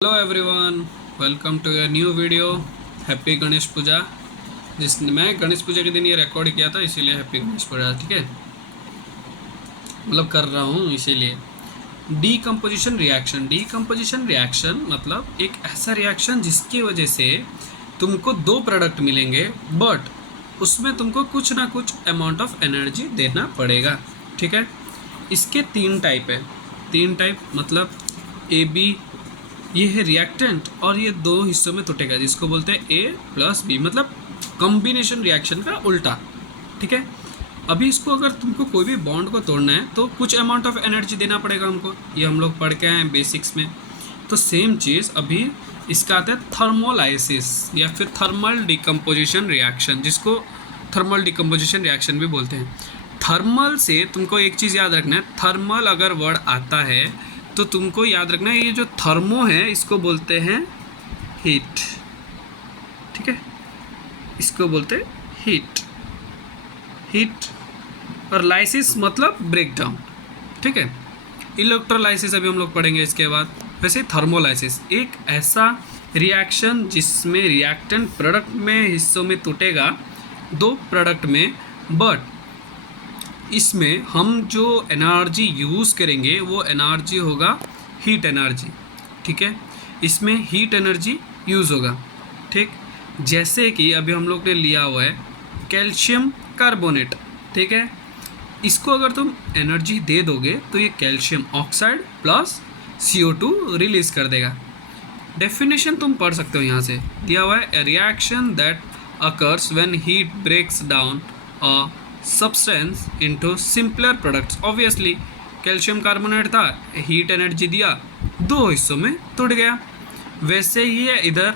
Hello everyone, welcome to your new video. Happy Ganesh puja. जिसने मैं गणेश पूजा के दिन ये रिकॉर्ड किया था, इसीलिए हैप्पी गणेश पूजा। ठीक है, मतलब कर रहा हूँ इसीलिए। डीकम्पोजिशन रिएक्शन मतलब एक ऐसा रिएक्शन जिसकी वजह से तुमको दो प्रोडक्ट मिलेंगे, बट उसमें तुमको कुछ ना कुछ अमाउंट ऑफ एनर्जी देना पड़ेगा। ठीक है, इसके तीन टाइप है। तीन टाइप मतलब ए बी, ये है रिएक्टेंट, और ये दो हिस्सों में टूटेगा जिसको बोलते हैं ए प्लस बी, मतलब कॉम्बिनेशन रिएक्शन का उल्टा। ठीक है, अभी इसको अगर तुमको कोई भी बॉन्ड को तोड़ना है तो कुछ अमाउंट ऑफ एनर्जी देना पड़ेगा हमको, ये हम लोग पढ़ के आए हैं बेसिक्स में। तो सेम चीज़ अभी इसका आता है थर्मोलाइसिस या फिर थर्मल डिकम्पोजिशन रिएक्शन, जिसको थर्मल डिकम्पोजिशन रिएक्शन भी बोलते हैं। थर्मल से तुमको एक चीज़ याद रखना है, थर्मल अगर वर्ड आता है तो तुमको याद रखना है ये जो थर्मो है इसको बोलते हैं हीट। ठीक है, इसको बोलते हैं हीट और लाइसिस मतलब ब्रेकडाउन। ठीक है, इलेक्ट्रोलाइसिस अभी हम लोग पढ़ेंगे इसके बाद। वैसे थर्मोलाइसिस एक ऐसा रिएक्शन जिसमें रिएक्टेंट प्रोडक्ट में हिस्सों में टूटेगा, दो प्रोडक्ट में, बट इसमें हम जो एनर्जी यूज़ करेंगे वो एनर्जी होगा हीट एनर्जी। ठीक है, इसमें हीट एनर्जी यूज़ होगा। ठीक, जैसे कि अभी हम लोग ने लिया हुआ है कैल्शियम कार्बोनेट। ठीक है, इसको अगर तुम एनर्जी दे दोगे तो ये calcium oxide plus CO2 release कर देगा। डेफिनेशन तुम पढ़ सकते हो, यहाँ से दिया हुआ है, a reaction that occurs when heat breaks down a substance into simpler products. Obviously calcium carbonate था, हीट एनर्जी दिया, दो हिस्सों में टूट गया। वैसे ही है इधर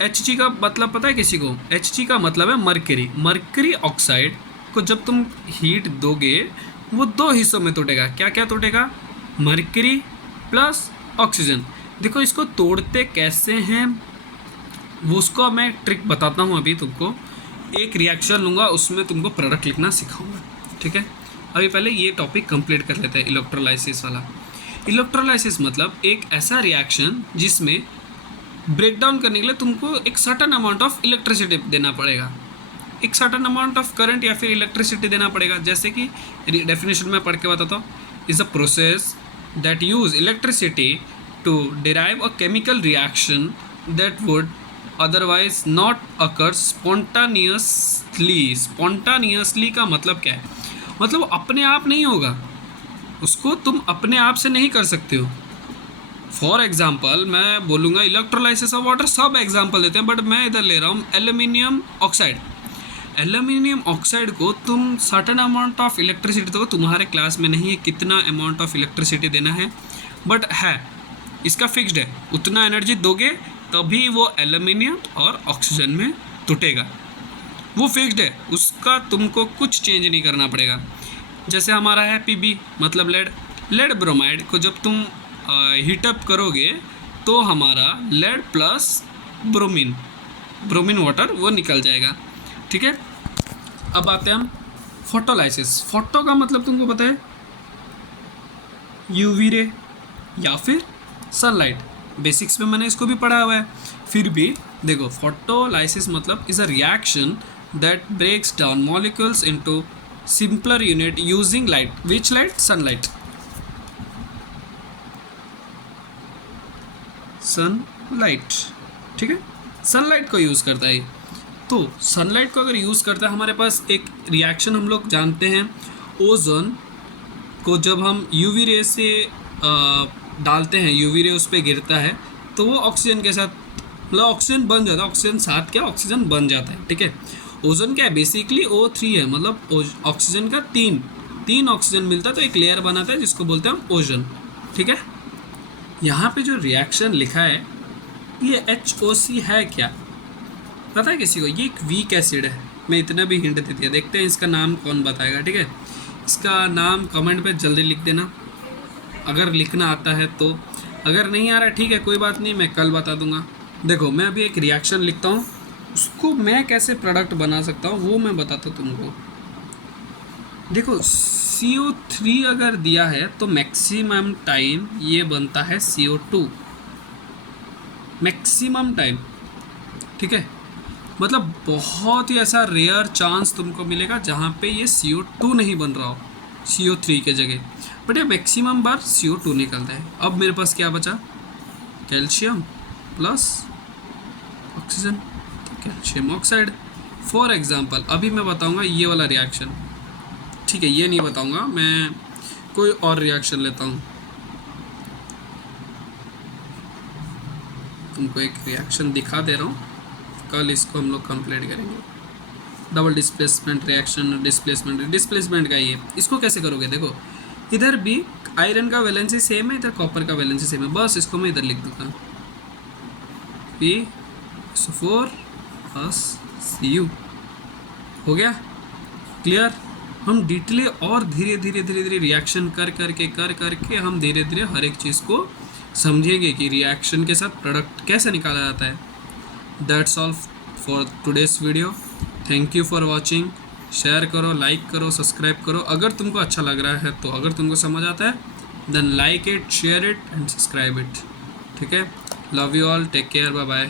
Hg का मतलब पता है किसी को? Hg का मतलब है मरकरी। मरकरी ऑक्साइड को जब तुम हीट दोगे वो दो हिस्सों में टूटेगा। क्या क्या टूटेगा? Mercury plus oxygen. देखो इसको तोड़ते कैसे हैं वो उसको मैं ट्रिक बताता हूँ अभी तुमको। एक रिएक्शन लूँगा, उसमें तुमको प्रोडक्ट लिखना सिखाऊंगा। ठीक है, अभी पहले ये टॉपिक कंप्लीट कर लेते हैं, इलेक्ट्रोलाइसिस वाला। इलेक्ट्रोलाइसिस मतलब एक ऐसा रिएक्शन जिसमें ब्रेकडाउन करने के लिए तुमको एक सर्टन अमाउंट ऑफ इलेक्ट्रिसिटी देना पड़ेगा, एक सर्टन अमाउंट ऑफ करंट या फिर इलेक्ट्रिसिटी देना पड़ेगा। जैसे कि डेफिनेशन में पढ़ के बताता हूँ, is a process that use electricity to derive a chemical reaction that would otherwise not occur spontaneously. Spontaneously का मतलब क्या है? मतलब अपने आप नहीं होगा, उसको तुम अपने आप से नहीं कर सकते हो। फॉर एग्जाम्पल मैं बोलूँगा इलेक्ट्रोलाइसिस ऑफ वाटर, सब एग्जाम्पल देते हैं, बट मैं इधर ले रहा हूँ एल्यूमिनियम ऑक्साइड। एल्यूमिनियम ऑक्साइड को तुम सर्टन अमाउंट ऑफ इलेक्ट्रिसिटी दो, तुम्हारे क्लास में नहीं है कितना अमाउंट ऑफ इलेक्ट्रिसिटी देना है, बट है इसका फिक्स्ड है, उतना एनर्जी दोगे तभी वो एल्यूमिनियम और ऑक्सीजन में टूटेगा, वो फिक्स्ड है, उसका तुमको कुछ चेंज नहीं करना पड़ेगा। जैसे हमारा है Pb मतलब लेड ब्रोमाइड को जब तुम हीटअप करोगे तो हमारा लेड प्लस ब्रोमीन वाटर वो निकल जाएगा। ठीक है, अब आते हैं हम फोटोलाइसिस। फोटो का मतलब तुमको पता है यूवी रे या फिर सनलाइट, बेसिक्स में मैंने इसको भी पढ़ा हुआ है। फिर भी देखो, फोटोलाइसिस मतलब is a reaction that breaks down molecules into simpler unit using light. Which light? Sunlight. Sunlight, ठीक है, सनलाइट को यूज़ करता है। तो सनलाइट को अगर यूज़ करता है, हमारे पास एक रिएक्शन हम लोग जानते हैं, ओजोन को जब हम यूवी रे से डालते हैं, यूवी रे उस पर गिरता है तो वो ऑक्सीजन के साथ, मतलब ऑक्सीजन बन जाता है, ऑक्सीजन साथ क्या ऑक्सीजन बन जाता है। ठीक है, ओजोन क्या है? बेसिकली O3 है, मतलब ऑक्सीजन का तीन ऑक्सीजन मिलता है तो एक लेयर बनाता है जिसको बोलते हैं हम ओजोन। ठीक है, यहाँ पे जो रिएक्शन लिखा है ये HOC है क्या पता है किसी को? ये एक वीक एसिड है। मैं इतना भी हिंट दे दिया, देखते हैं इसका नाम कौन बताएगा। ठीक है, इसका नाम कमेंट पे जल्दी लिख देना अगर लिखना आता है तो, अगर नहीं आ रहा ठीक है कोई बात नहीं, मैं कल बता दूंगा। देखो मैं अभी एक रिएक्शन लिखता हूँ, उसको मैं कैसे प्रोडक्ट बना सकता हूँ वो मैं बताता हूँ तुमको। देखो CO3 अगर दिया है तो मैक्सिमम टाइम ये बनता है CO2। मैक्सिमम टाइम, ठीक है। मतलब बहुत ही ऐसा रेयर चांस तुमको मिलेगा जहाँ पे ये CO2 नहीं बन रहा हो CO3 के जगह, बट ये मैक्सिमम बार CO2 निकलता है। अब मेरे पास क्या बचा, calcium plus oxygen, calcium oxide. For example अभी मैं बताऊंगा ये वाला रिएक्शन, ठीक है, ये नहीं बताऊंगा, मैं कोई और रिएक्शन लेता हूँ। तुमको एक रिएक्शन दिखा दे रहा हूँ, कल इसको हम लोग कंप्लीट करेंगे। डबल डिस्प्लेसमेंट रिएक्शन, डिस्प्लेसमेंट का ये, इसको कैसे करोगे, देखो इधर भी आयरन का वैलेंसी सेम है, इधर कॉपर का वैलेंसी सेम है, बस इसको मैं इधर लिख दूँगा P4 प्लस Cu, हो गया क्लियर। हम डिटेली और धीरे धीरे रिएक्शन कर करके हम धीरे धीरे हर एक चीज़ को समझेंगे कि रिएक्शन के साथ प्रोडक्ट कैसे निकाला जाता है। That's all for today's video. Thank you for watching. Share करो, लाइक करो, सब्सक्राइब करो अगर तुमको अच्छा लग रहा है तो। अगर तुमको समझ आता है then like it, share it and subscribe it, ठीक है। Love you all, take care, bye bye.